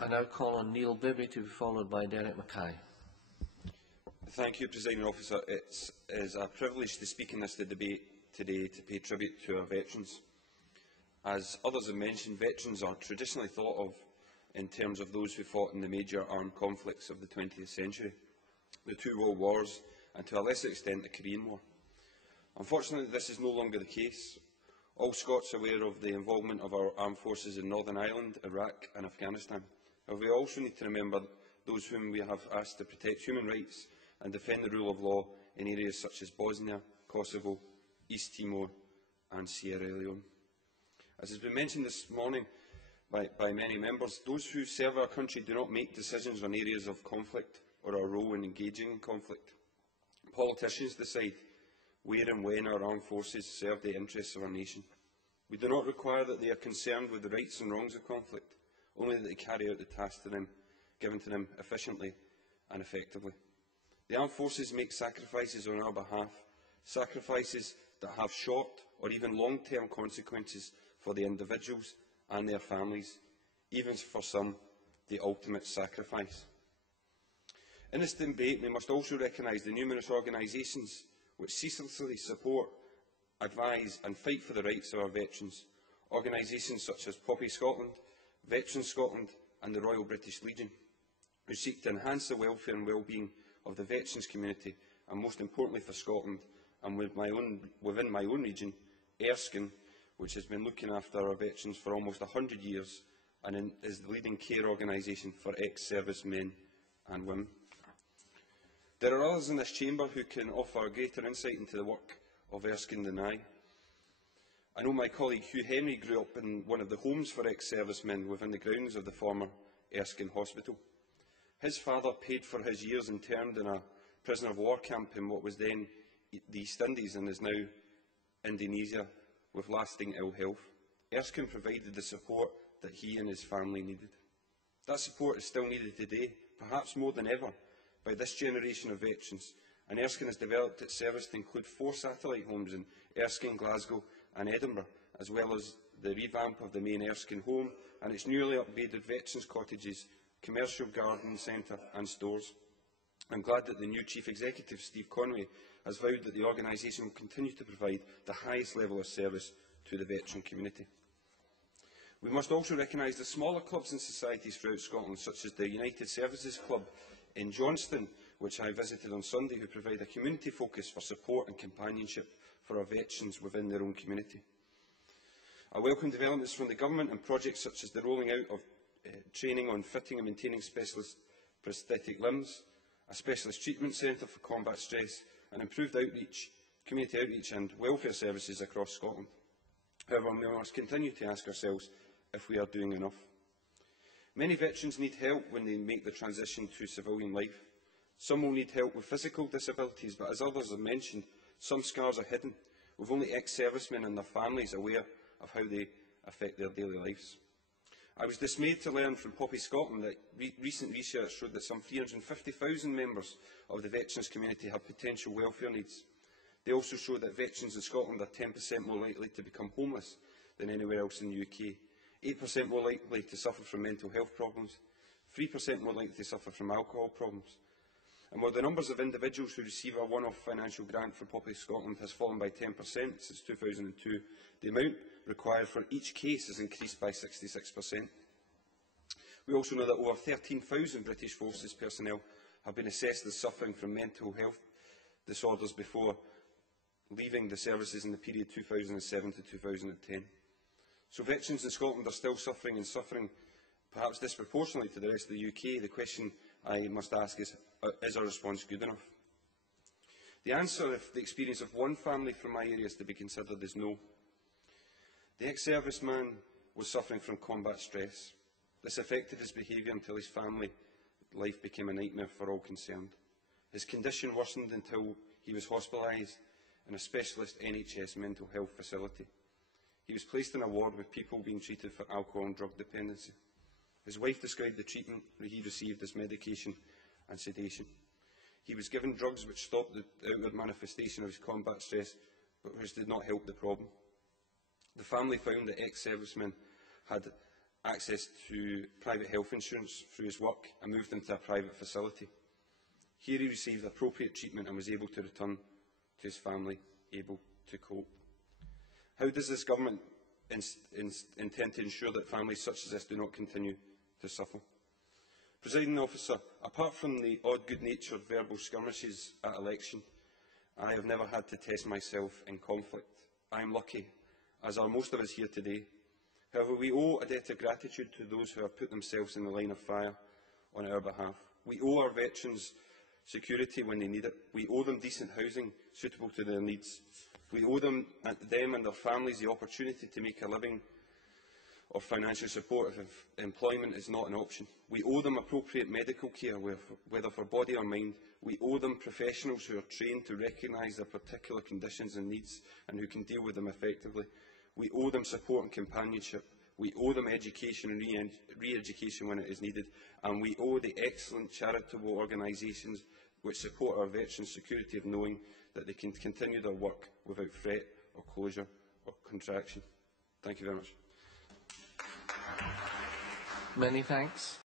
I now call on Neil Bibby to be followed by Derek Mackay. Thank you, Presiding Officer. It is a privilege to speak in this debate today to pay tribute to our veterans. As others have mentioned, veterans are traditionally thought of in terms of those who fought in the major armed conflicts of the 20th century, the two world wars and to a lesser extent the Korean War. Unfortunately, this is no longer the case. All Scots are aware of the involvement of our armed forces in Northern Ireland, Iraq and Afghanistan. However, we also need to remember those whom we have asked to protect human rights and defend the rule of law in areas such as Bosnia, Kosovo, East Timor and Sierra Leone. As has been mentioned this morning by many members, those who serve our country do not make decisions on areas of conflict or our role in engaging in conflict. Politicians decide where and when our armed forces serve the interests of our nation. We do not require that they are concerned with the rights and wrongs of conflict, only that they carry out the tasks given to them efficiently and effectively. The armed forces make sacrifices on our behalf, sacrifices that have short or even long-term consequences for the individuals and their families, even for some, the ultimate sacrifice. In this debate, we must also recognise the numerous organisations which ceaselessly support, advise and fight for the rights of our veterans. Organisations such as Poppy Scotland, Veterans Scotland and the Royal British Legion, who seek to enhance the welfare and well-being of the veterans community and, most importantly for Scotland and within my own region, Erskine, which has been looking after our veterans for almost 100 years and is the leading care organisation for ex-servicemen and women. There are others in this chamber who can offer greater insight into the work of Erskine than I. I know my colleague Hugh Henry grew up in one of the homes for ex-servicemen within the grounds of the former Erskine Hospital. His father paid for his years interned in a prisoner of war camp in what was then the East Indies and is now Indonesia, with lasting ill health. Erskine provided the support that he and his family needed. That support is still needed today, perhaps more than ever, by this generation of veterans, and Erskine has developed its service to include 4 satellite homes in Erskine, Glasgow and Edinburgh, as well as the revamp of the main Erskine home and its newly upgraded veterans' cottages, commercial garden centre and stores. I am glad that the new Chief Executive, Steve Conway, has vowed that the organisation will continue to provide the highest level of service to the veteran community. We must also recognise the smaller clubs and societies throughout Scotland, such as the United Services Club in Johnston, which I visited on Sunday, who provide a community focus for support and companionship for our veterans within their own community. I welcome developments from the Government and projects such as the rolling out of training on fitting and maintaining specialist prosthetic limbs, a specialist treatment centre for combat stress and improved outreach, community outreach and welfare services across Scotland. However, we must continue to ask ourselves if we are doing enough. Many veterans need help when they make the transition to civilian life. Some will need help with physical disabilities, but as others have mentioned, some scars are hidden, with only ex-servicemen and their families aware of how they affect their daily lives. I was dismayed to learn from Poppy Scotland that recent research showed that some 350,000 members of the veterans community have potential welfare needs. They also show that veterans in Scotland are 10% more likely to become homeless than anywhere else in the UK, 8% more likely to suffer from mental health problems, 3% more likely to suffer from alcohol problems. And while the numbers of individuals who receive a one-off financial grant from Poppy Scotland has fallen by 10% since 2002, the amount required for each case has increased by 66%. We also know that over 13,000 British Forces personnel have been assessed as suffering from mental health disorders before leaving the services in the period 2007 to 2010. So veterans in Scotland are still suffering and suffering perhaps disproportionately to the rest of the UK. The question I must ask is our response good enough? The answer, if the experience of one family from my area is to be considered, is no. The ex-serviceman was suffering from combat stress. This affected his behaviour until his family life became a nightmare for all concerned. His condition worsened until he was hospitalised in a specialist NHS mental health facility. He was placed in a ward with people being treated for alcohol and drug dependency. His wife described the treatment that he received as medication and sedation. He was given drugs which stopped the outward manifestation of his combat stress, but which did not help the problem. The family found that ex-servicemen had access to private health insurance through his work and moved into a private facility. Here he received appropriate treatment and was able to return to his family, able to cope. How does this government intend to ensure that families such as this do not continue to suffer? Presiding Officer, apart from the odd good-natured verbal skirmishes at election, I have never had to test myself in conflict. I am lucky, as are most of us here today. However, we owe a debt of gratitude to those who have put themselves in the line of fire on our behalf. We owe our veterans security when they need it. We owe them decent housing suitable to their needs. We owe them and their families the opportunity to make a living or financial support if employment is not an option. We owe them appropriate medical care, whether for body or mind. We owe them professionals who are trained to recognise their particular conditions and needs and who can deal with them effectively. We owe them support and companionship. We owe them education and re-education when it is needed. And we owe the excellent charitable organisations which support our veterans security of knowing that they can continue their work without threat or closure or contraction. Thank you very much. Many thanks.